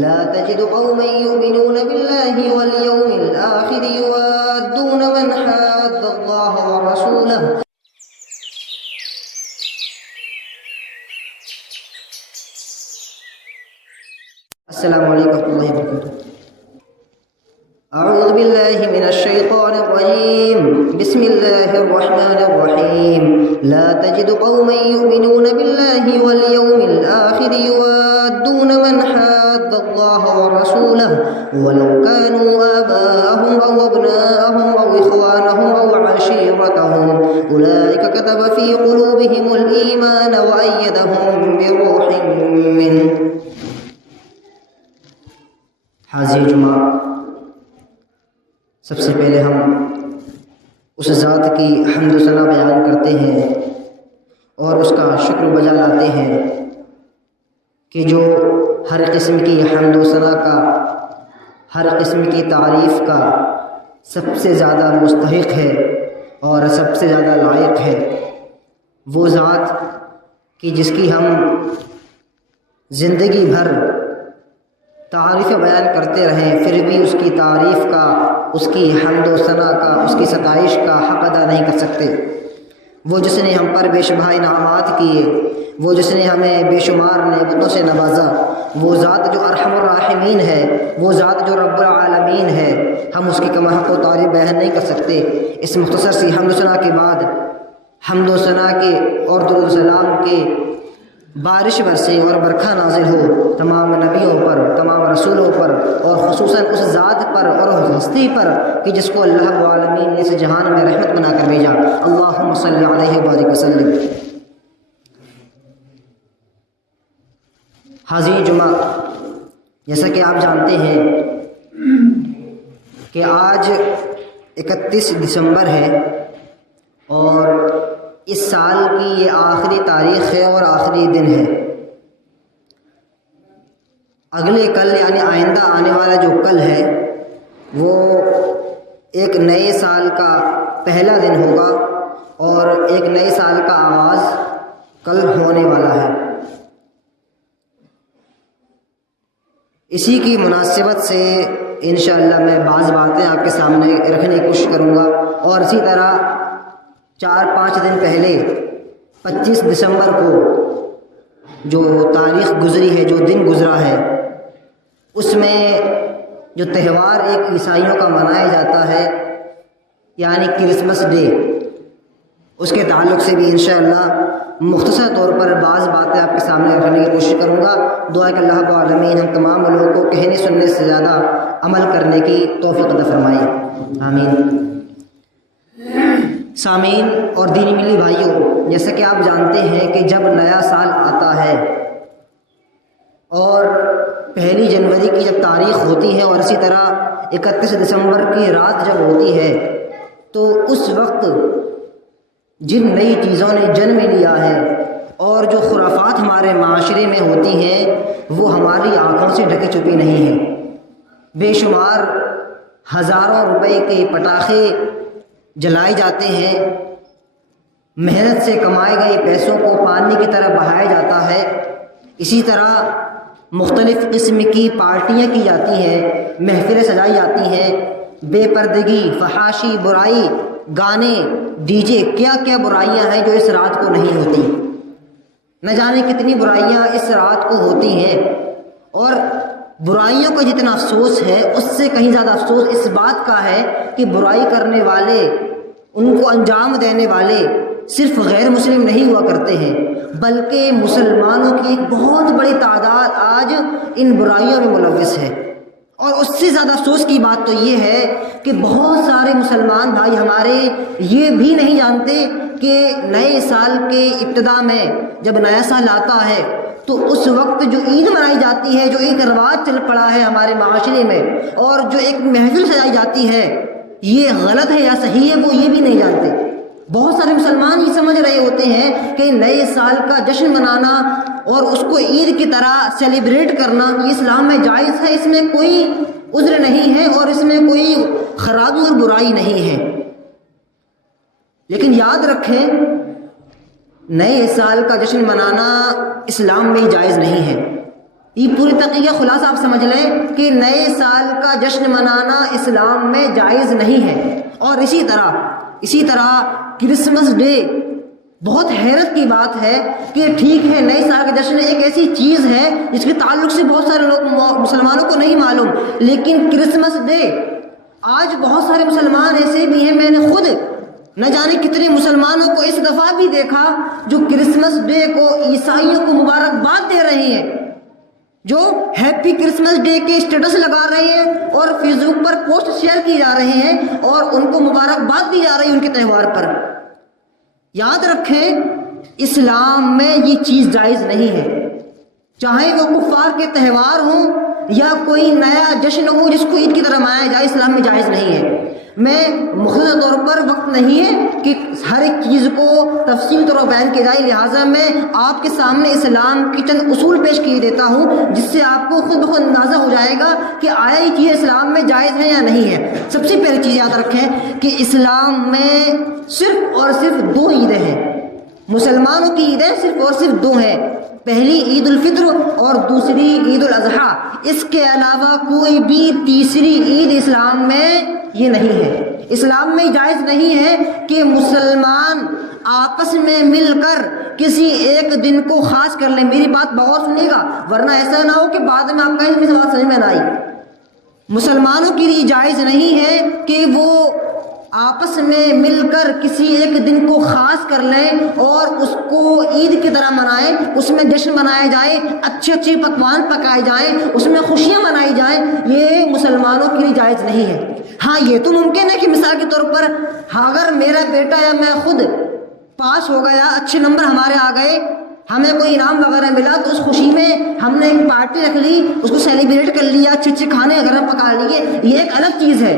لا تجد قوما يؤمنون بالله واليوم الآخر يوادون من حاد الله ورسوله. السلام علیکم ورحمۃ اللہ وبرکاتہ. اعوذ باللہ من الشیطان الرجیم. بسم اللہ الرحمن الرحیم. لا تجد قوما يؤمنون بالله واليوم الآخر يوادون من حاد الله ورسوله ولو كانوا آباءهم أو أبناءهم أو إخوانهم أو عشيرتهم أولئك كتب في قلوبهم الإيمان وأيدهم بروح منه. حاضر جمعہ، سب سے پہلے ہم اس ذات کی حمد و ثنا بیان کرتے ہیں اور اس کا شکر بجا لاتے ہیں کہ جو ہر قسم کی حمد و ثنا کا، ہر قسم کی تعریف کا سب سے زیادہ مستحق ہے اور سب سے زیادہ لائق ہے. وہ ذات کہ جس کی ہم زندگی بھر تعریف بیان کرتے رہیں پھر بھی اس کی تعریف کا، اس کی حمد و ثنا کا، اس کی ستائش کا حق ادا نہیں کر سکتے. وہ جس نے ہم پر بے شمار انعامات کیے، وہ جس نے ہمیں بے شمار نعمتوں سے نوازا، وہ ذات جو ارحم الراحمین ہے، وہ ذات جو رب العالمین ہے، ہم اس کی کما حق و تعریف بیان نہیں کر سکتے. اس مختصر سی حمد و ثنا کے بعد حمد و ثنا کے اور درود و سلام کے بارش برسے اور برکھا نازل ہو تمام نبیوں پر، تمام رسولوں پر، اور خصوصاً اس ذات پر اور اس ہستی پر کہ جس کو اللہ رب العالمین نے اس جہان میں رحمت بنا کر بھیجا. اللہم صلی علیہ وبارک وسلم. حاضرین جمعہ، جیسا کہ آپ جانتے ہیں کہ آج 31 دسمبر ہے اور اس سال کی یہ آخری تاریخ ہے اور آخری دن ہے. اگلے کل یعنی آئندہ آنے والا جو کل ہے وہ ایک نئے سال کا پہلا دن ہوگا اور ایک نئے سال کا آغاز کل ہونے والا ہے. اسی کی مناسبت سے انشاءاللہ میں بعض باتیں آپ کے سامنے رکھنے کی کوشش کروں گا، اور اسی طرح 4-5 دن پہلے 25 دسمبر کو جو تاریخ گزری ہے، جو دن گزرا ہے، اس میں جو تہوار ایک عیسائیوں کا منایا جاتا ہے یعنی کرسمس ڈے، اس کے تعلق سے بھی انشاءاللہ مختصر طور پر بعض باتیں آپ کے سامنے رکھنے کی کوشش کروں گا. دعا کہ اللہ رب العالمین ہم تمام لوگوں کو کہنے سننے سے زیادہ عمل کرنے کی توفیق عطا فرمائے. آمین. سامعین اور دینی ملی بھائیوں، جیسا کہ آپ جانتے ہیں کہ جب نیا سال آتا ہے اور 1 جنوری کی جب تاریخ ہوتی ہے اور اسی طرح 31 دسمبر کی رات جب ہوتی ہے تو اس وقت جن نئی چیزوں نے جنم لیا ہے اور جو خرافات ہمارے معاشرے میں ہوتی ہیں وہ ہماری آنکھوں سے ڈھکی چھپی نہیں ہیں. بے شمار ہزاروں روپے کے پٹاخے جلائے جاتے ہیں، محنت سے کمائے گئے پیسوں کو پانی کی طرح بہایا جاتا ہے. اسی طرح مختلف قسم کی پارٹیاں کی جاتی ہیں، محفلیں سجائی جاتی ہیں، بے پردگی، فحاشی، برائی، گانے، ڈی جے، کیا کیا برائیاں ہیں جو اس رات کو نہیں ہوتی. نہ جانے کتنی برائیاں اس رات کو ہوتی ہیں، اور برائیوں کا جتنا افسوس ہے اس سے کہیں زیادہ افسوس اس بات کا ہے کہ برائی کرنے والے، ان کو انجام دینے والے صرف غیر مسلم نہیں ہوا کرتے ہیں بلکہ مسلمانوں کی ایک بہت بڑی تعداد آج ان برائیوں میں ملوث ہے. اور اس سے زیادہ افسوس کی بات تو یہ ہے کہ بہت سارے مسلمان بھائی ہمارے یہ بھی نہیں جانتے کہ نئے سال کے ابتدا میں جب نیا سال آتا ہے تو اس وقت جو عید منائی جاتی ہے، جو ایک رواج چل پڑا ہے ہمارے معاشرے میں، اور جو ایک محفل سجائی جاتی ہے، یہ غلط ہے یا صحیح ہے وہ یہ بھی نہیں جانتے. بہت سارے مسلمان یہ سمجھ رہے ہوتے ہیں کہ نئے سال کا جشن منانا اور اس کو عید کی طرح سیلیبریٹ کرنا یہ اسلام میں جائز ہے، اس میں کوئی عذر نہیں ہے اور اس میں کوئی خرابی اور برائی نہیں ہے. لیکن یاد رکھیں نئے سال کا جشن منانا اسلام میں جائز نہیں ہے. یہ پوری تقریر خلاصہ آپ سمجھ لیں کہ نئے سال کا جشن منانا اسلام میں جائز نہیں ہے۔ اور اسی طرح کرسمس ڈے، بہت حیرت کی بات ہے کہ ٹھیک ہے نئے سال کا جشن ایک ایسی چیز ہے جس کے تعلق سے بہت سارے لوگ مسلمانوں کو نہیں معلوم، لیکن کرسمس ڈے آج بہت سارے مسلمان ایسے بھی ہیں، میں نے خود نہ جانے کتنے مسلمانوں کو اس دفعہ بھی دیکھا جو کرسمس ڈے کو عیسائیوں کو مبارکباد دے رہے ہیں، جو ہیپی کرسمس ڈے کے اسٹیٹس لگا رہے ہیں اور فیس بک پر پوسٹ شیئر کی جا رہے ہیں اور ان کو مبارکباد دی جا رہی ہے ان کے تہوار پر۔ یاد رکھیں اسلام میں یہ چیز جائز نہیں ہے، چاہے وہ کفار کے تہوار ہوں یا کوئی نیا جشن ہو جس کو عید کی طرح منایا جائے، اسلام میں جائز نہیں ہے۔ میں مختصر طور پر وقت نہیں ہے کہ ہر ایک چیز کو تفصیل طور پر بیان کیا جائے، لہٰذا میں آپ کے سامنے اسلام کی چند اصول پیش کیے دیتا ہوں جس سے آپ کو خود بخود اندازہ ہو جائے گا کہ آیا یہ چیز اسلام میں جائز ہے یا نہیں ہے۔ سب سے پہلی چیز یاد رکھیں کہ اسلام میں صرف اور صرف 2 عیدیں ہیں، مسلمانوں کی عیدیں صرف اور صرف 2 ہیں، پہلی عید الفطر اور دوسری عید الاضحیٰ۔ اس کے علاوہ کوئی بھی تیسری عید اسلام میں یہ نہیں ہے۔ اسلام میں جائز نہیں ہے کہ مسلمان آپس میں مل کر کسی ایک دن کو خاص کر لیں۔ میری بات غور سنیے گا ورنہ ایسا نہ ہو کہ بعد میں آپ کہیں اس بات سمجھ میں نہ آئی۔ مسلمانوں کے لیے جائز نہیں ہے کہ وہ آپس میں مل کر کسی ایک دن کو خاص کر لیں اور اس کو عید کی طرح منائیں، اس میں جشن منایا جائے، اچھے اچھے پکوان پکائے جائیں، اس میں خوشیاں منائی جائیں، یہ مسلمانوں کے لیے جائز نہیں ہے۔ ہاں یہ تو ممکن ہے کہ مثال کے طور پر اگر میرا بیٹا یا میں خود پاس ہو گیا، اچھے نمبر ہمارے آ گئے، ہمیں کوئی انعام وغیرہ ملا تو اس خوشی میں ہم نے ایک پارٹی رکھ لی، اس کو سیلیبریٹ کر لیا، اچھے اچھے کھانے گھر میں پکا لیے، یہ ایک الگ چیز ہے۔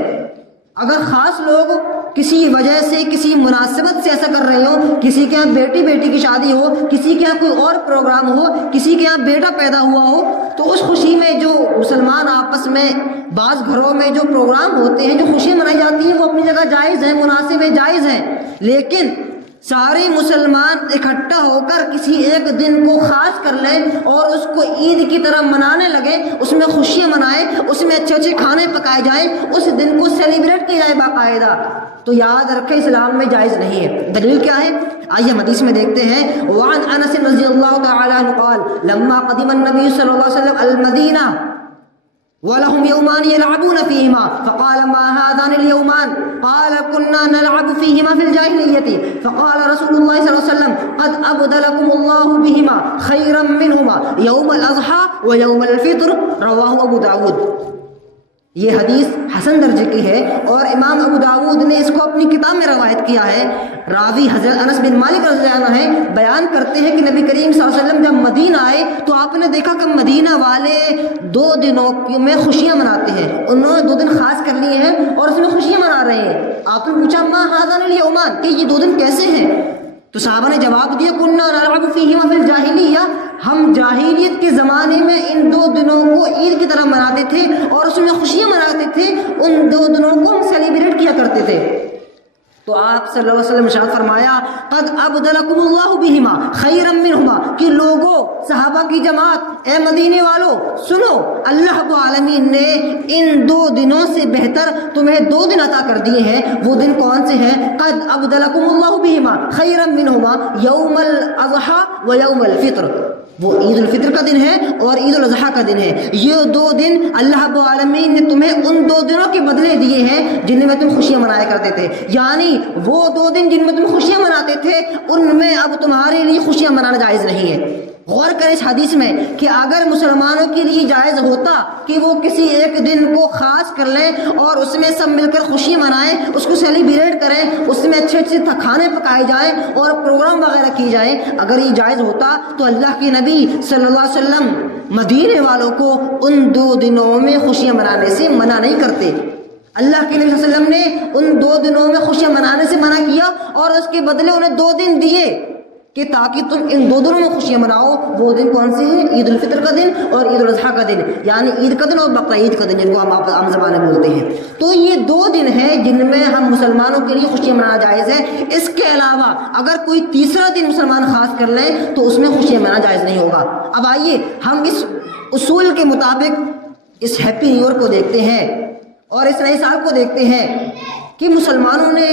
اگر خاص لوگ کسی وجہ سے کسی مناسبت سے ایسا کر رہے ہو، کسی کے یہاں بیٹی کی شادی ہو، کسی کے یہاں کوئی اور پروگرام ہو، کسی کے یہاں بیٹا پیدا ہوا ہو، تو اس خوشی میں جو مسلمان آپس میں بعض گھروں میں جو پروگرام ہوتے ہیں، جو خوشیاں منائی جاتی ہیں، وہ اپنی جگہ جائز ہیں، مناسب ہیں، جائز ہیں، لیکن سارے مسلمان اکٹھا ہو کر کسی ایک دن کو خاص کر لیں اور اس کو عید کی طرح منانے لگیں، اس میں خوشیاں منائیں، اس میں اچھے اچھے کھانے پکائے جائیں، اس دن کو سیلیبریٹ کیا جائے باقاعدہ، تو یاد رکھیں اسلام میں جائز نہیں ہے۔ دلیل کیا ہے؟ آئیے حدیث میں دیکھتے ہیں۔ وعن انس رضی اللہ تعالی عنہ قال لما قدم النبی صلی اللہ علیہ وسلم المدینہ وَلَهُمْ يَوْمَانِ يَلْعَبُونَ فِيهِمَا فَقَالَ مَا هَذَانِ الْيَوْمَانِ قَالَ كُنَّا نَلْعَبُ فِيهِمَا فِي الْجَاهِلِيَّةِ فَقَالَ رَسُولُ اللَّهِ صَلَّى اللَّهُ عَلَيْهِ وسلم قَدْ أَبْدَلَكُمُ اللَّهُ بِهِمَا خَيْرًا مِّنْهُمَا يَوْمَ الْأَضْحَىٰ وَيَوْمَ الْفِطْرِ رواہ ابو داود۔ یہ حدیث حسن درجے کی ہے اور امام ابو داود نے اس کو اپنی کتاب میں روایت کیا ہے۔ راوی حضرت انس بن مالک رضی اللہ عنہ ہیں، بیان کرتے ہیں کہ نبی کریم صلی اللہ علیہ وسلم جب مدینہ آئے تو آپ نے دیکھا کہ مدینہ والے 2 دنوں میں خوشیاں مناتے ہیں، انہوں نے 2 دن خاص کر لیے ہیں اور اس میں خوشیاں منا رہے ہیں۔ آپ نے پوچھا ما هذان اليومان، کہ یہ 2 دن کیسے ہیں؟ تو صحابہ نے جواب دیا كنا نلعب فيهما في الجاہلیہ، ہم جاہلیت کے زمانے میں ان 2 دنوں کو عید کی طرح مناتے تھے اور اس میں خوشیاں مناتے تھے، ان 2 دنوں کو ہم سیلیبریٹ کیا کرتے تھے۔ تو آپ صلی اللہ علیہ وسلم ارشاد فرمایا قد ابدلکم اللہ بہما خیرا منہما، کہ لوگوں صحابہ کی جماعت، اے مدینے والوں سنو، اللہ رب العالمین نے ان 2 دنوں سے بہتر تمہیں 2 دن عطا کر دیے ہیں۔ وہ دن کون سے ہیں؟ قد ابدلکم اللہ بہما خیرا منہما یوم الاضحیٰ و یوم الفطر، وہ عید الفطر کا دن ہے اور عید الاضحیٰ کا دن ہے۔ یہ 2 دن اللہ رب العالمین نے تمہیں ان 2 دنوں کے بدلے دیے ہیں جن میں تم خوشیاں منایا کرتے تھے، یعنی وہ 2 دن جن میں تم خوشیاں مناتے تھے ان میں اب تمہارے لیے خوشیاں منانا جائز نہیں ہے۔ غور کریں اس حدیث میں کہ اگر مسلمانوں کے لیے جائز ہوتا کہ وہ کسی ایک دن کو خاص کر لیں اور اس میں سب مل کر خوشی منائیں، اس کو سیلیبریٹ کریں، اس میں اچھے اچھے کھانے پکائے جائیں اور پروگرام وغیرہ کی جائیں، اگر یہ جائز ہوتا تو اللہ کے نبی صلی اللہ علیہ وسلم مدینے والوں کو ان 2 دنوں میں خوشیاں منانے سے منع نہیں کرتے۔ اللہ کے نبی صلی اللہ علیہ وسلم نے ان 2 دنوں میں خوشیاں منانے سے منع کیا اور اس کے بدلے انہیں 2 دن دیے کہ تاکہ تم ان 2 دنوں میں خوشیاں مناؤ۔ وہ دن کون سے ہیں؟ عید الفطر کا دن اور عید الاضحیٰ کا دن، یعنی عید کا دن اور بقرہ عید کا دن، جن کو ہم عام زبان میں بولتے ہیں۔ تو یہ 2 دن ہیں جن میں ہم مسلمانوں کے لیے خوشیاں منانا جائز ہے۔ اس کے علاوہ اگر کوئی تیسرا دن مسلمان خاص کر لیں تو اس میں خوشیاں منانا جائز نہیں ہوگا۔ اب آئیے ہم اس اصول کے مطابق اس ہیپی نیو ایئر کو دیکھتے ہیں اور اس نئے سال کو دیکھتے ہیں کہ مسلمانوں نے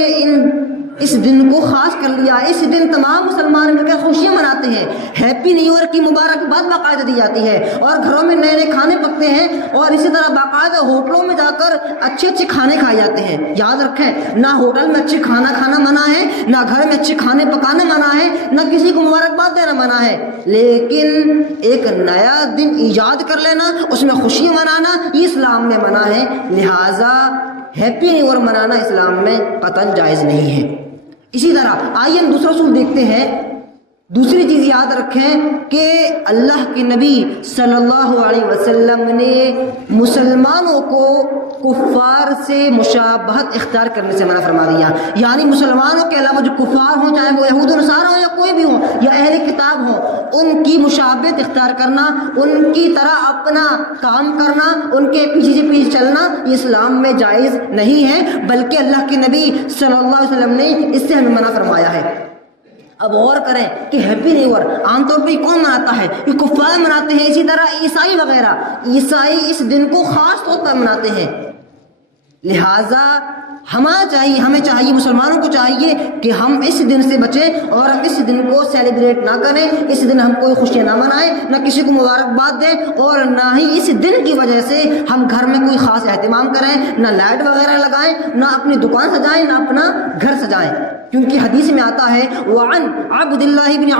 اس دن کو خاص کر لیا. اس دن تمام مسلمان مل کر خوشیاں مناتے ہیں. ہیپی نیو ایئر کی مبارکباد باقاعدہ دی جاتی ہے اور گھروں میں نئے نئے کھانے پکتے ہیں اور اسی طرح باقاعدہ ہوٹلوں میں جا کر اچھے اچھے کھانے کھائے جاتے ہیں. یاد رکھیں، نہ ہوٹل میں اچھے کھانا کھانا منع ہے، نہ گھر میں اچھے کھانے پکانا منع ہے، نہ کسی کو مبارکباد دینا منع ہے، لیکن ایک نیا دن ایجاد کر لینا، اس میں خوشیاں منانا، یہ اسلام میں منع ہے. لہٰذا ہیپی نیو ایئر منانا اسلام میں قطعاً جائز نہیں ہے. اسی طرح آئیے ہم دوسرا اصول دیکھتے ہیں. دوسری چیز یاد رکھیں کہ اللہ کے نبی صلی اللہ علیہ وسلم نے مسلمانوں کو کفار سے مشابہت اختیار کرنے سے منع فرما دیا. یعنی مسلمانوں کے علاوہ جو کفار ہوں، چاہے وہ یہود و نصارہ ہوں یا کوئی بھی ہوں یا اہل کتاب ہوں، ان کی مشابہت اختیار کرنا، ان کی طرح اپنا کام کرنا، ان کے پیچھے سے پیچھے چلنا، یہ اسلام میں جائز نہیں ہے، بلکہ اللہ کے نبی صلی اللہ علیہ وسلم نے اس سے ہمیں منع فرمایا ہے. اب غور کریں کہ ہیپی نیو ایئر عام طور پہ کون مناتا ہے؟ یہ کفار مناتے ہیں. اسی طرح عیسائی وغیرہ، عیسائی اس دن کو خاص طور پر مناتے ہیں. لہٰذا ہمیں چاہیے، مسلمانوں کو چاہیے کہ ہم اس دن سے بچیں اور ہم اس دن کو سیلیبریٹ نہ کریں. اس دن ہم کوئی خوشیاں نہ منائیں، نہ کسی کو مبارکباد دیں، اور نہ ہی اس دن کی وجہ سے ہم گھر میں کوئی خاص اہتمام کریں، نہ لائٹ وغیرہ لگائیں، نہ اپنی دکان سجائیں، نہ اپنا گھر سجائیں. کیونکہ حدیث میں آتا ہے وعن عبد اللہ بن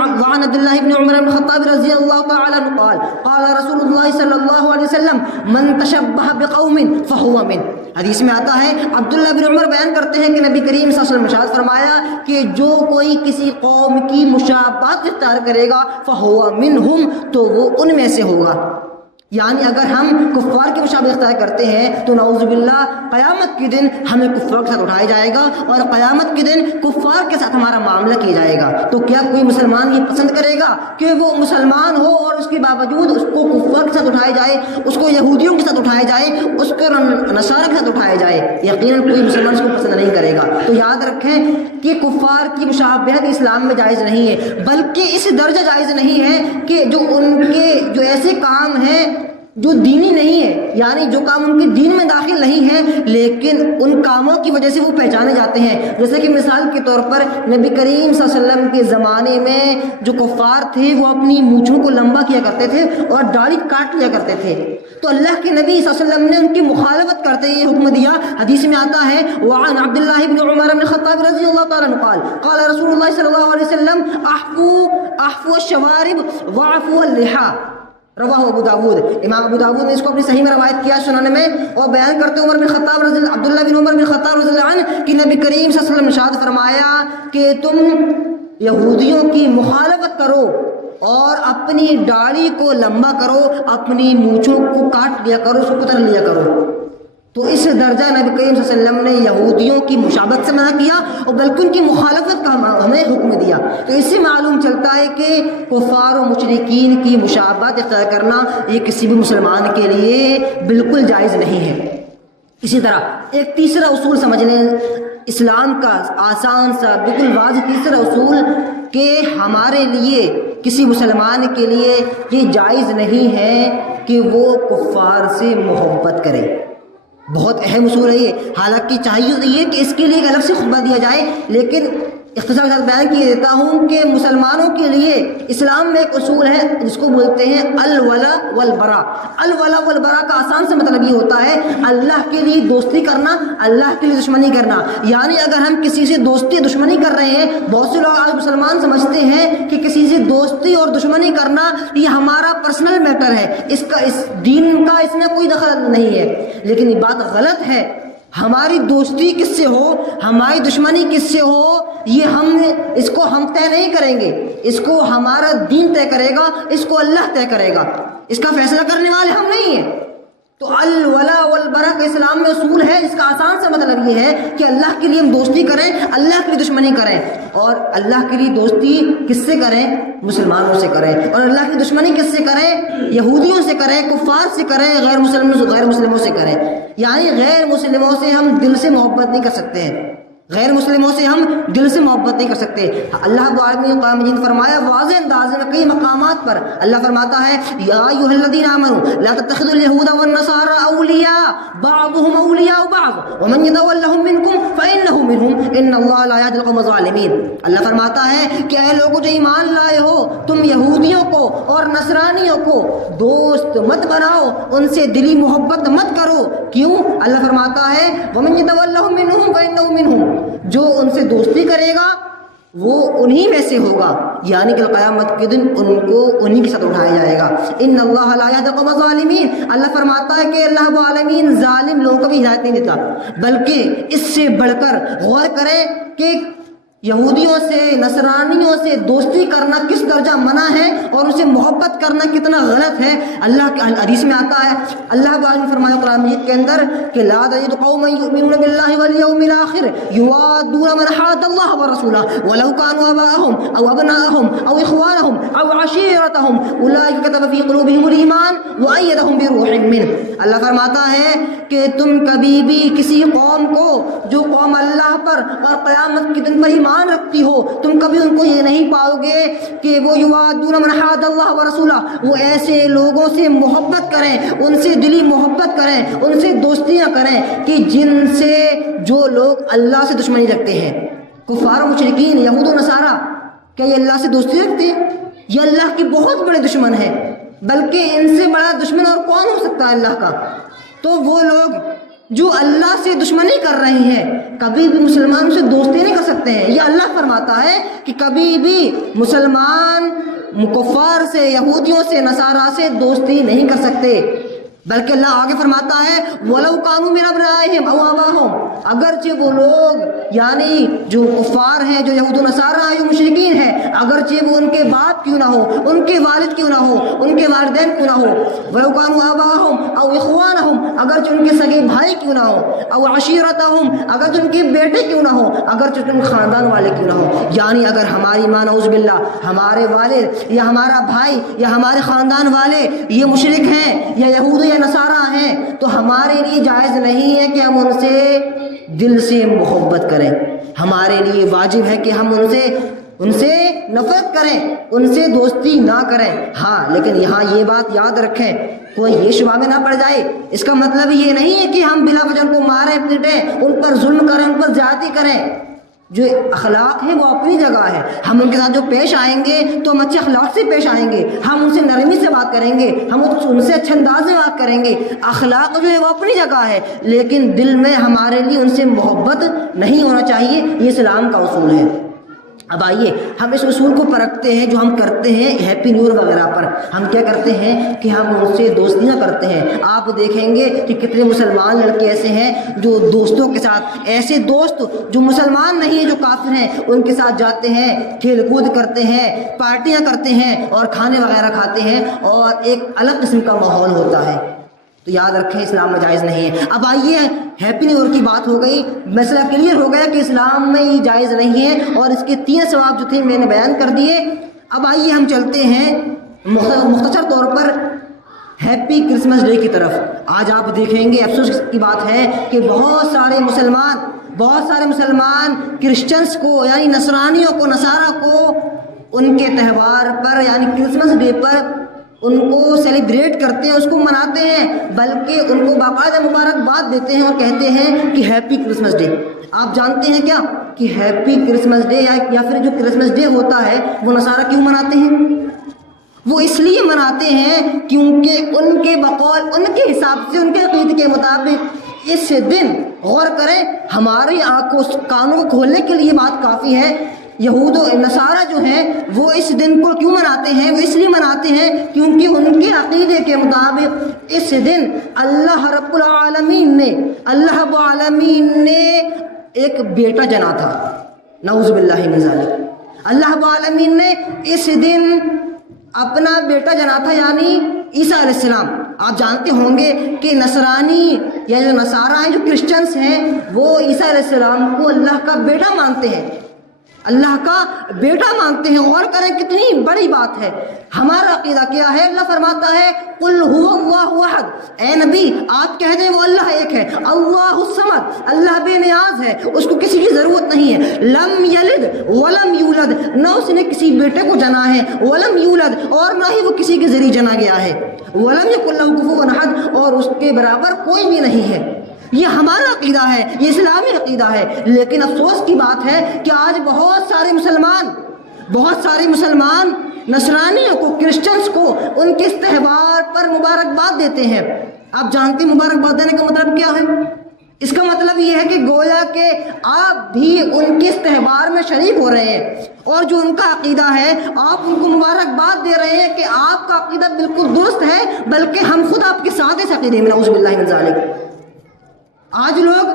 عمر بن الخطاب رضی اللہ تعالی عنہ قال قال رسول اللہ صلی اللہ علیہ وسلم من تشبہ بقوم فہو من. حدیث میں آتا ہے، عبداللہ بن عمر بیان کرتے ہیں کہ نبی کریم صلی اللہ علیہ وسلم نے ارشاد فرمایا کہ جو کوئی کسی قوم کی مشابہت اختیار کرے گا فہو منہم، تو وہ ان میں سے ہوگا. یعنی اگر ہم کفار کی مشابہت اختیار کرتے ہیں تو نعوذ باللہ قیامت کے دن ہمیں کفار کے ساتھ اٹھایا جائے گا اور قیامت کے دن کفار کے ساتھ ہمارا معاملہ کیا جائے گا. تو کیا کوئی مسلمان یہ پسند کرے گا کہ وہ مسلمان ہو اور اس کے باوجود اس کو کفار کے ساتھ اٹھایا جائے، اس کو یہودیوں کے ساتھ اٹھایا جائے، اس کو نصارہ کے ساتھ اٹھایا جائے؟ یقیناً کوئی مسلمان اس کو پسند نہیں کرے گا. تو یاد رکھیں کہ کفار کی مشابہت اسلام میں جائز نہیں ہے، بلکہ اس درجہ جائز نہیں ہے کہ جو ان کے جو ایسے کام ہیں جو دینی نہیں ہے، یعنی جو کام ان کے دین میں داخل نہیں ہے لیکن ان کاموں کی وجہ سے وہ پہچانے جاتے ہیں. جیسے کہ مثال کے طور پر نبی کریم صلی اللہ علیہ وسلم کے زمانے میں جو کفار تھے وہ اپنی مونچھوں کو لمبا کیا کرتے تھے اور داڑھی کاٹ لیا کرتے تھے. تو اللہ کے نبی صلی اللہ علیہ وسلم نے ان کی مخالفت کرتے ہوئے حکم دیا. حدیث میں آتا ہے وعن عبداللہ بن عمر بن الخطاب رضی اللہ تعالیٰ عنہ قال قال رسول اللہ صلی اللہ علیہ وسلم احفو الشوارب واعفو اللحى. رواہ ابو داود. امام ابو داود نے اس کو اپنی صحیح میں روایت کیا سنن میں، اور بیان کرتے عمر بن خطاب رضی اللہ عبداللہ بن عمر بن خطاب رضی اللہ عنہ کہ نبی کریم صلی اللہ علیہ وسلم نے ارشاد فرمایا کہ تم یہودیوں کی مخالفت کرو اور اپنی داڑھی کو لمبا کرو، اپنی مونچھوں کو کاٹ لیا کرو، اس کو کتر لیا کرو. تو اس درجہ نبی کریم صلی اللہ علیہ وسلم نے یہودیوں کی مشابہت سے منع کیا اور بلکہ ان کی مخالفت کا ہمیں حکم دیا. تو اس سے معلوم چلتا ہے کہ کفار و مشرکین کی مشابہت اختیار کرنا یہ کسی بھی مسلمان کے لیے بالکل جائز نہیں ہے. اسی طرح ایک تیسرا اصول سمجھ لیں اسلام کا، آسان سا بالکل واضح تیسرا اصول کہ ہمارے لیے، کسی مسلمان کے لیے یہ جائز نہیں ہے کہ وہ کفار سے محبت کرے. بہت اہم اصول ہے یہ. حالانکہ چاہیے یہ کہ اس کے لیے ایک الگ سے خطبہ دیا جائے، لیکن اختصار کے ساتھ بیان کیے دیتا ہوں کہ مسلمانوں کے لیے اسلام میں ایک اصول ہے جس کو بولتے ہیں الولا والبرا. الولا والبرا کا آسان سے مطلب یہ ہوتا ہے اللہ کے لیے دوستی کرنا، اللہ کے لیے دشمنی کرنا. یعنی اگر ہم کسی سے دوستی دشمنی کر رہے ہیں، بہت سے لوگ آج مسلمان سمجھتے ہیں کہ کسی سے دوستی اور دشمنی کرنا یہ ہمارا پرسنل میٹر ہے، اس دین کا اس میں کوئی دخل نہیں ہے. لیکن یہ بات غلط ہے. ہماری دوستی کس سے ہو، ہماری دشمنی کس سے ہو، یہ اس کو ہم طے نہیں کریں گے، اس کو ہمارا دین طے کرے گا، اس کو اللہ طے کرے گا. اس کا فیصلہ کرنے والے ہم نہیں ہیں. تو الولا والبرا کا اسلام میں اصول ہے، اس کا آسان سے مطلب یہ ہے کہ اللہ کے لیے ہم دوستی کریں، اللہ کے لیے دشمنی کریں. اور اللہ کے لیے دوستی کس سے کریں؟ مسلمانوں سے کریں. اور اللہ کی دشمنی کس سے کریں؟ یہودیوں سے کریں، کفار سے کریں، غیر مسلموں سے کریں. یعنی غیر مسلموں سے ہم دل سے محبت نہیں کر سکتے ہیں. غیر مسلموں سے ہم دل سے محبت نہیں کر سکتے. اللہ رب العالمین نے قرآن مجید میں فرمایا واضح انداز میں کئی مقامات پر اللہ فرماتا ہے یا ایھا الذین آمنوا لا تتخذوا اليهود والنصارى اولیاء بعضهم اولیاء بعض ومن يتولهم منکم فانه منهم ان اللہ لا یهدی القوم الظالمین. اللہ فرماتا ہے کہ اے لوگوں جو ایمان لائے ہو تم یہودیوں کو اور نصرانیوں کو دوست مت بناؤ, ان سے دلی محبت مت کرو. کیوں؟ اللہ فرماتا ہے ومن يتولهم منهم فانه منهم, جو ان سے دوستی کرے گا وہ انہی میں سے ہوگا, یعنی کہ قیامت کے دن ان کو انہی کے ساتھ اٹھایا جائے گا. ان اللہ لا یهدی القوم الظالمین. اللہ فرماتا ہے کہ اللہ رب العالمین ظالم لوگوں کو بھی ہدایت نہیں دیتا. بلکہ اس سے بڑھ کر غور کریں کہ یہودیوں سے نصرانیوں سے دوستی کرنا کس درجہ منع ہے اور اسے محبت کرنا کتنا غلط ہے. اللہ کے حدیث میں آتا ہے, اللہ تعالیٰ نے فرمایا قرآن مجید کے اندر کہ لا تجد قوما یؤمنون باللہ والیوم الآخر یوادون من حاد اللہ ورسولہ ولو كانوا آباءهم او ابناءهم او اخوانهم او عشیرتهم اولئک کتب فی قلوبهم الایمان وأیدهم بروح منہ. اللہ فرماتا ہے کہ تم کبھی بھی کسی قوم کو جو قوم اللہ پر اور قیامت کے دن پر ایمان رکھتی ہو, تم کبھی ان کو یہ نہیں پاؤ گے کہ وہ یوادون من حاد اللہ ورسولہ, وہ ایسے لوگوں سے محبت کریں, ان سے دلی محبت کریں, ان سے دوستیاں کریں کہ جن سے جو لوگ اللہ سے دشمنی رکھتے ہیں. کفار و مشرکین یہود و نصارہ کیا یہ اللہ سے دوستی رکھتے ہیں؟ یہ اللہ کے بہت بڑے دشمن ہیں, بلکہ ان سے بڑا دشمن اور کون ہو سکتا ہے اللہ کا. تو وہ لوگ جو اللہ سے دشمنی کر رہے ہیں کبھی بھی مسلمان سے دوستی نہیں کر سکتے ہیں. یہ اللہ فرماتا ہے کہ کبھی بھی مسلمان کفار سے, یہودیوں سے, نصارہ سے دوستی نہیں کر سکتے. بلکہ اللہ آگے فرماتا ہے وَلَوْ كَانُوا مِنْ أَبْنَائِهِمْ أَوْ آبَائِهِمْ, اگرچہ وہ لوگ یعنی جو کفار ہیں, جو یہود و نصارہ ہیں, جو مشرکین ہیں, اگرچہ وہ ان کے باپ کیوں نہ ہو, ان کے والد کیوں نہ ہو, ان کے والدین کیوں نہ ہو, وَلَوْ كَانُوا آبَائِهِمْ أَوْ إِخْوَانَهُمْ, اگرچہ ان کے سگے بھائی کیوں نہ ہو, أَوْ عَشِيرَتَهُمْ, اگرچہ ان کے بیٹے کیوں نہ ہو, اگرچہ ان کے خاندان والے کیوں نہ ہو. یعنی اگر ہماری ماں نعوذ باللہ ہمارے والد یا ہمارا بھائی یا ہمارے خاندان والے یہ مشرک ہیں یا یہود یا نصارہ ہیں تو ہمارے لیے جائز نہیں ہے کہ ہم ان سے دل سے محبت کریں. ہمارے لیے واجب ہے کہ ہم ان سے نفرت کریں, ان سے دوستی نہ کریں. ہاں لیکن یہاں یہ بات یاد رکھیں, کوئی یہ شبہ میں نہ پڑ جائے, اس کا مطلب یہ نہیں ہے کہ ہم بلا وجہ ان کو ماریں پیٹیں, ان پر ظلم کریں, ان پر زیادتی کریں. جو اخلاق ہے وہ اپنی جگہ ہے, ہم ان کے ساتھ جو پیش آئیں گے تو ہم اچھے اخلاق سے پیش آئیں گے, ہم ان سے نرمی سے بات کریں گے, ہم ان سے اچھے انداز میں بات کریں گے. اخلاق جو ہے وہ اپنی جگہ ہے, لیکن دل میں ہمارے لیے ان سے محبت نہیں ہونا چاہیے. یہ اسلام کا اصول ہے. اب آئیے ہم اس اصول کو پرکھتے ہیں جو ہم کرتے ہیں ہیپی نیو ایئر وغیرہ پر. ہم کیا کرتے ہیں کہ ہم ان سے دوستیاں کرتے ہیں. آپ دیکھیں گے کہ کتنے مسلمان لڑکے ایسے ہیں جو دوستوں کے ساتھ, ایسے دوست جو مسلمان نہیں ہیں, جو کافر ہیں, ان کے ساتھ جاتے ہیں, کھیل کود کرتے ہیں, پارٹیاں کرتے ہیں اور کھانے وغیرہ کھاتے ہیں, اور ایک الگ قسم کا ماحول ہوتا ہے. تو یاد رکھیں اسلام میں جائز نہیں ہے. اب آئیے ہیپی نیو ایئر کی بات ہو گئی, مسئلہ کلیئر ہو گیا کہ اسلام میں یہ جائز نہیں ہے, اور اس کے 3 ثواب جو تھے میں نے بیان کر دیے. اب آئیے ہم چلتے ہیں مختصر طور پر ہیپی کرسمس ڈے کی طرف. آج آپ دیکھیں گے افسوس کی بات ہے کہ بہت سارے مسلمان کرسچنس کو یعنی نصرانیوں کو, نصارہ کو ان کے تہوار پر یعنی کرسمس ڈے پر ان کو سیلیبریٹ کرتے ہیں, اس کو مناتے ہیں, بلکہ ان کو باقاعدہ مبارکباد دیتے ہیں اور کہتے ہیں کہ ہیپی کرسمس ڈے. آپ جانتے ہیں کیا کہ ہیپی کرسمس ڈے یا پھر جو کرسمس ڈے ہوتا ہے وہ نصارہ کیوں مناتے ہیں؟ وہ اس لیے مناتے ہیں کیونکہ ان کے بقول, ان کے حساب سے, ان کے عقیدے کے مطابق اس دن, غور کریں ہماری آنکھوں کانوں کو کھولنے کے لیے بات کافی ہے, یہود و نصارہ جو ہیں وہ اس دن کو کیوں مناتے ہیں؟ وہ اس لیے مناتے ہیں کیونکہ ان کے عقیدے کے مطابق اس دن اللہ رب العالمین نے ایک بیٹا جنا تھا. نعوذ باللہ من ذالک. اللہ رب العالمین نے اس دن اپنا بیٹا جنا تھا, یعنی عیسیٰ علیہ السلام. آپ جانتے ہوں گے کہ نصرانی یا جو نصارہ ہیں, جو کرسچنس ہیں, وہ عیسیٰ علیہ السلام کو اللہ کا بیٹا مانتے ہیں. اللہ کا بیٹا مانتے ہیں. غور کریں کتنی بڑی بات ہے. ہمارا عقیدہ کیا ہے؟ اللہ فرماتا ہے قل هو اللہ احد، اے نبی آپ کہہ دیں وہ اللہ ایک ہے. اللہ الصمد، اللہ بے نیاز ہے، اس کو کسی کی ضرورت نہیں ہے. لم یلد ولم یولد، نہ اس نے کسی بیٹے کو جنا ہے، ولم یولد، اور نہ ہی وہ کسی کے ذریعے جنا گیا ہے. ولم یکن لہ کفوا احد، اور اس کے برابر کوئی بھی نہیں ہے. یہ ہمارا عقیدہ ہے، یہ اسلامی عقیدہ ہے. لیکن افسوس کی بات ہے کہ آج بہت سارے مسلمان نصرانیوں کو، کرسچنس کو ان کے اس تہوار پر مبارکباد دیتے ہیں. آپ جانتے ہیں مبارکباد دینے کا مطلب کیا ہے؟ اس کا مطلب یہ ہے کہ گویا کہ آپ بھی ان کے اس تہوار میں شریک ہو رہے ہیں، اور جو ان کا عقیدہ ہے آپ ان کو مبارکباد دے رہے ہیں کہ آپ کا عقیدہ بالکل درست ہے، بلکہ ہم خود آپ کے ساتھ اس عقیدے میں، نعوذ باللہ من ذالک. آج لوگ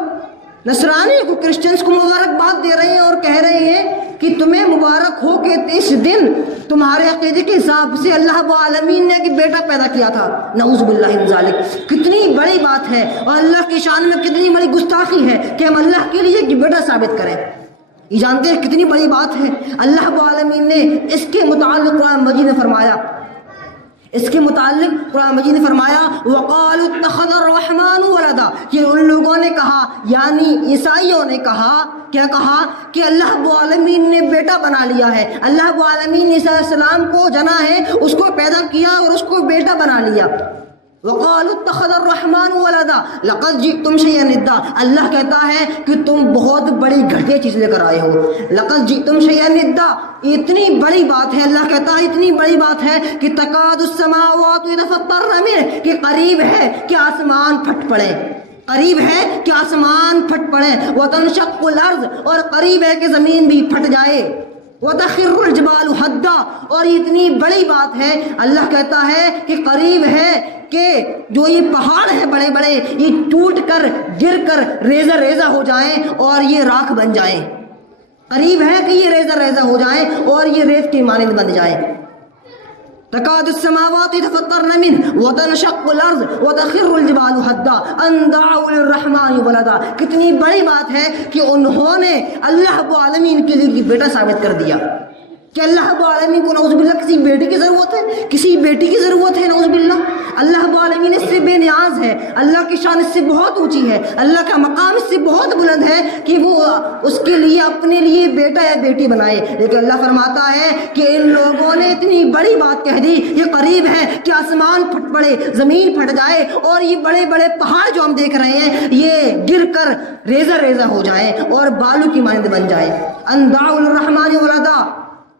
نصرانی کو، کرسچنس کو مبارکباد دے رہے ہیں اور کہہ رہے ہیں کہ تمہیں مبارک ہو کہ اس دن تمہارے عقیدے کے حساب سے اللہ رب العالمین نے ایک بیٹا پیدا کیا تھا. نعوذ باللہ من ذالک. کتنی بڑی بات ہے، اور اللہ کی شان میں کتنی بڑی گستاخی ہے کہ ہم اللہ کے لیے ایک بیٹا ثابت کریں. یہ جانتے ہیں کتنی بڑی بات ہے؟ اللہ رب العالمین نے اس کے متعلق قرآن مجید نے فرمایا، قرآن مجید نے فرمایا وَقَالُوا اتَّخَذَ الرَّحْمَنُ وَلَدًا، کہ ان لوگوں نے کہا، یعنی عیسائیوں نے کہا، کیا کہا؟ کہ اللہ رب العالمین نے بیٹا بنا لیا ہے. اللہ رب العالمین نے عیسیٰ علیہ السلام کو جنا ہے، اس کو پیدا کیا اور اس کو بیٹا بنا لیا. وَقَالُوا اتَّخَذَ الرَّحْمَنُ وَلَدًا لَقَدْ جِئْتُمْ شَيْئًا إِدًّا، اللہ کہتا ہے کہ تم بہت بڑی گھٹیا چیز لے کر آئے ہو. لَقَدْ جِئْتُمْ شَيْئًا إِدًّا، اتنی بڑی بات ہے. اللہ کہتا ہے اتنی بڑی بات ہے کہ تَكَادُ السَّمَاوَاتُ يَتَفَطَّرْنَ مِنْهُ، کہ قریب ہے کہ آسمان پھٹ پڑے، قریب ہے کہ آسمان پھٹ پڑے. وَتَنشَقُّ الْأَرْضُ، اور قریب ہے کہ زمین بھی پھٹ جائے. وَتَخِرُّ الْجِبَالُ هَدًّا، اور اتنی بڑی بات ہے. اللہ کہتا ہے کہ قریب ہے کہ جو یہ پہاڑ ہیں بڑے بڑے، یہ ٹوٹ کر گر کر ریزہ ریزہ ہو جائیں اور یہ راکھ بن جائیں. قریب ہے کہ یہ ریزہ ریزہ ہو جائیں اور یہ ریت کی مانند بن جائیں. تکاد السماوات يتفطرن منه وتنشق الارض وتخر الجبال هدا ان دعوا للرحمن ولدا. کتنی بڑی بات ہے کہ انہوں نے اللہ رب العالمین کے لیے بیٹا ثابت کر دیا. کہ اللہ رب العالمین کو نعوذ باللہ کسی بیٹے کی ضرورت ہے، کسی بیٹی کی ضرورت ہے؟ نعوذ باللہ. اللہ رب العالمین اس سے بے نیاز ہے، اللہ کی شان اس سے بہت اونچی ہے، اللہ کا مقام اس سے بہت بلند ہے کہ وہ اس کے لیے اپنے لیے بیٹا یا بیٹی بنائے. لیکن اللہ فرماتا ہے کہ ان لوگوں نے اتنی بڑی بات کہہ دی، یہ قریب ہے کہ آسمان پھٹ پڑے، زمین پھٹ جائے اور یہ بڑے بڑے پہاڑ جو ہم دیکھ رہے ہیں یہ گر کر ریزہ ریزہ ہو جائیں اور بالو کی مانند بن جائے. ان دعوا للرحمن ولدا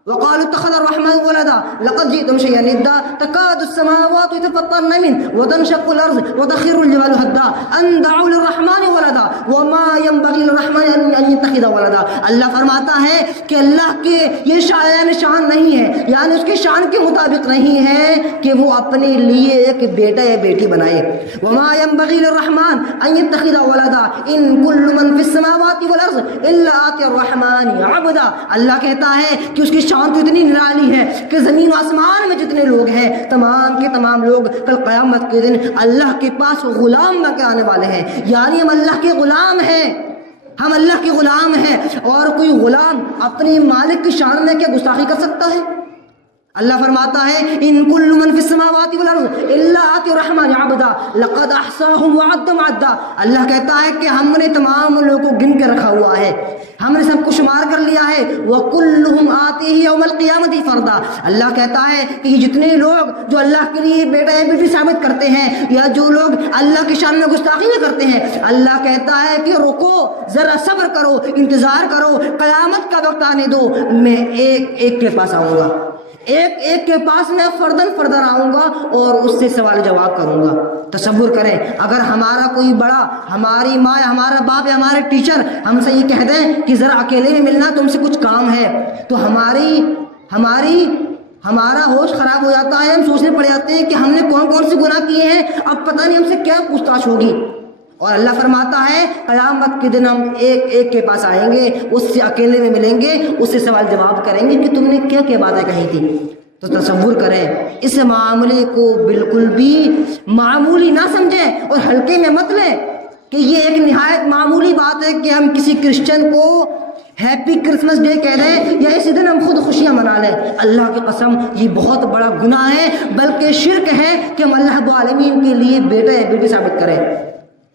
وقالوا اتخذ الرحمن ولدا لقد جئتم شيئا إدا تكاد السماوات يتفطرن منه وتنشق الأرض وتخر الجبال هدا أن دعوا للرحمن ولدا وما ينبغي للرحمن أن يتخذ ولدا. اللہ فرماتا ہے کہ اللہ کے یہ شان نہیں ہے، یعنی اس کے شان کے مطابق نہیں ہے کہ وہ اپنے لیے ایک بیٹا یا بیٹی بنائے. وما ينبغي للرحمن أن يتخذ ولدا إن كل من في السماوات والأرض إلا آتي الرحمن عبدا. اللہ کہتا ہے کہ اس کی شان تو اتنی نرالی ہے کہ زمین و آسمان میں جتنے لوگ ہیں تمام کے تمام لوگ کل قیامت کے دن اللہ کے پاس غلام بن کے آنے والے ہیں. یعنی ہم اللہ کے غلام ہیں، ہم اللہ کے غلام ہیں. اور کوئی غلام اپنی مالک کی شان میں کیا گستاخی کر سکتا ہے؟ اللہ فرماتا ہے ان کل من فی السماوات والارض الا آتی الرحمن عبدا لقد احصاهم وعدهم عدا. اللہ کہتا ہے کہ ہم نے تمام لوگوں کو گن کے رکھا ہوا ہے، ہم نے سب کو شمار کر لیا ہے. وکلهم آتیہ یوم القیامت فردا. اللہ کہتا ہے کہ یہ جتنے لوگ جو اللہ کے لیے بیٹا یا بیٹی ثابت کرتے ہیں یا جو لوگ اللہ کی شان میں گستاخی نہ کرتے ہیں، اللہ کہتا ہے کہ رکو، ذرا صبر کرو، انتظار کرو، قیامت کا وقت آنے دو، میں ایک ایک کے پاس آؤں گا، ایک ایک کے پاس میں فردن آؤں گا اور اس سے سوال جواب کروں گا. تصور کریں اگر ہمارا کوئی بڑا، ہماری ماں یا ہمارا باپ یا ہمارے ٹیچر ہم سے یہ کہہ دیں کہ ذرا اکیلے میں ملنا، تم سے کچھ کام ہے، تو ہمارا ہوش خراب ہو جاتا ہے. ہم سوچنے پڑ جاتے ہیں کہ ہم نے کون کون سے گناہ کیے ہیں، اب پتہ نہیں ہم سے کیا پوچھ تاچھ ہوگی. اور اللہ فرماتا ہے قیامت کے دن ہم ایک ایک کے پاس آئیں گے، اس سے اکیلے میں ملیں گے، اس سے سوال جواب کریں گے کہ تم نے کیا کیا باتیں کہی تھی. تو تصور کریں، اس معاملے کو بالکل بھی معمولی نہ سمجھیں اور ہلکے میں مت لیں کہ یہ ایک نہایت معمولی بات ہے کہ ہم کسی کرسچن کو ہیپی کرسمس ڈے کہہ دیں یا اسی دن ہم خود خوشیاں منا لیں، اللہ کی قسم یہ بہت بڑا گناہ ہے، بلکہ شرک ہے کہ ہم اللہ رب العالمین کے لیے بیٹا یا بیٹی ثابت کریں۔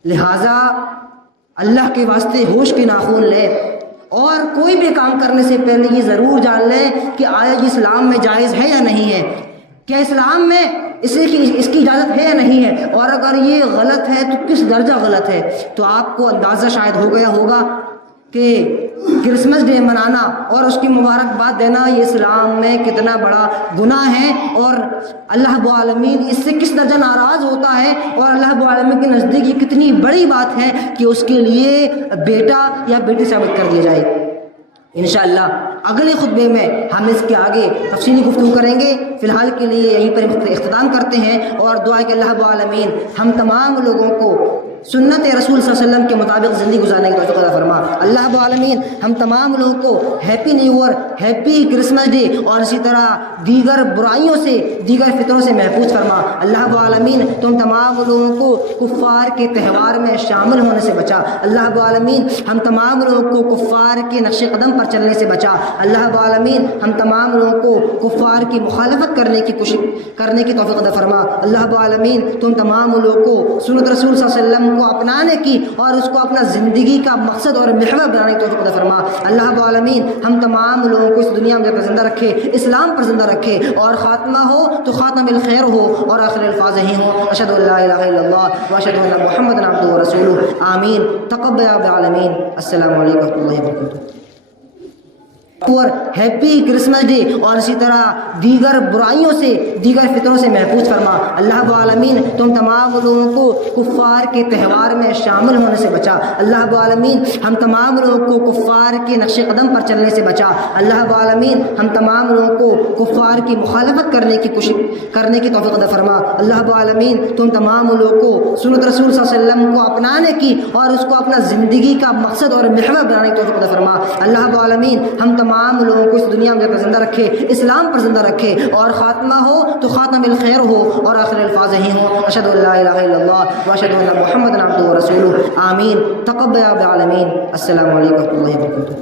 لہٰذا اللہ کے واسطے ہوش کے ناخن لیں، اور کوئی بھی کام کرنے سے پہلے یہ ضرور جان لیں کہ آیا یہ اسلام میں جائز ہے یا نہیں ہے، کیا اسلام میں اس کی اجازت ہے یا نہیں ہے، اور اگر یہ غلط ہے تو کس درجہ غلط ہے۔ تو آپ کو اندازہ شاید ہو گیا ہوگا کہ کرسمس ڈے منانا اور اس کی مبارکباد دینا یہ اسلام میں کتنا بڑا گناہ ہے، اور اللہ رب العالمین اس سے کس درجہ ناراض ہوتا ہے، اور اللہ رب العالمین کے نزدیک یہ کتنی بڑی بات ہے کہ اس کے لیے بیٹا یا بیٹی ثابت کر دیا جائے۔ انشاءاللہ اگلے خطبے میں ہم اس کے آگے تفصیلی گفتگو کریں گے۔ فی الحال کے لیے یہیں پر اختتام کرتے ہیں، اور دعا ہے کہ اللہ رب العالمین ہم تمام لوگوں کو سنت رسول صلی اللہ علیہ وسلم کے مطابق زندگی گزارنے کی توفیق عطا فرما۔ اللہ رب العالمین ہم تمام لوگوں کو happy new year, happy Christmas day اور اسی طرح دیگر برائیوں سے، دیگر فطروں سے محفوظ فرما۔ اللہ رب العالمین تم تمام لوگوں کو کفار کے تہوار میں شامل ہونے سے بچا۔ اللہ رب العالمین ہم تمام لوگوں کو کفار کے نقش قدم پر چلنے سے بچا۔ اللہ رب العالمین ہم تمام لوگوں کو کفار کی مخالفت کرنے کی توفیق عطا فرما۔ اللہ رب العالمین تم تمام لوگوں کو سنت رسول صلی اللہ علیہ وسلم کو اپنانے کی اور اس کو اپنا زندگی کا مقصد اور محور بنانے کی توفیق عطا فرما۔ اللہ رب العالمین ہم تمام لوگوں کو اس دنیا میں جب زندہ رکھے، اسلام پر زندہ رکھے، اور خاتمہ ہو تو خاتم الخیر ہو اور آخر الفاظ ہی ہوں۔ اشہد ان لا الہ الا اللہ واشہد ان محمد عبدہ ورسولہ۔ آمین۔ تقبل یا رب العالمین۔ السلام علیکم ورحمۃ اللہ وبرکاتہ۔ اور ہیپی کرسمس ڈے اور اسی طرح دیگر برائیوں سے، دیگر فطروں سے محفوظ فرما۔ اللہ رب العالمین تم تمام لوگوں کو کفار کے تہوار میں شامل ہونے سے بچا۔ اللہ رب العالمین ہم تمام لوگوں کو کفار کے نقش قدم پر چلنے سے بچا۔ اللہ رب العالمین ہم تمام لوگوں کو کفار کی مخالفت کرنے کی توفیق عطا فرما۔ اللہ رب العالمین تم تمام لوگوں کو سنت رسول صلی اللہ علیہ وسلم کو اپنانے کی اور اس کو اپنا زندگی کا مقصد اور محور بنانے کی توفیق عطا فرما۔ اللہ رب العالمین ہم تمام لوگوں کو اس دنیا میں جب زندہ رکھے، اسلام پر زندہ رکھے، اور خاتمہ ہو تو خاتم الخیر ہو اور آخر الفاظ ہی ہوں۔ اشہد ان لا الہ الا اللہ واشہد ان محمد عبدہ ورسولہ۔ آمین۔ تقبل یا رب العالمین۔ السلام علیکم ورحمۃ اللہ وبرکاتہ۔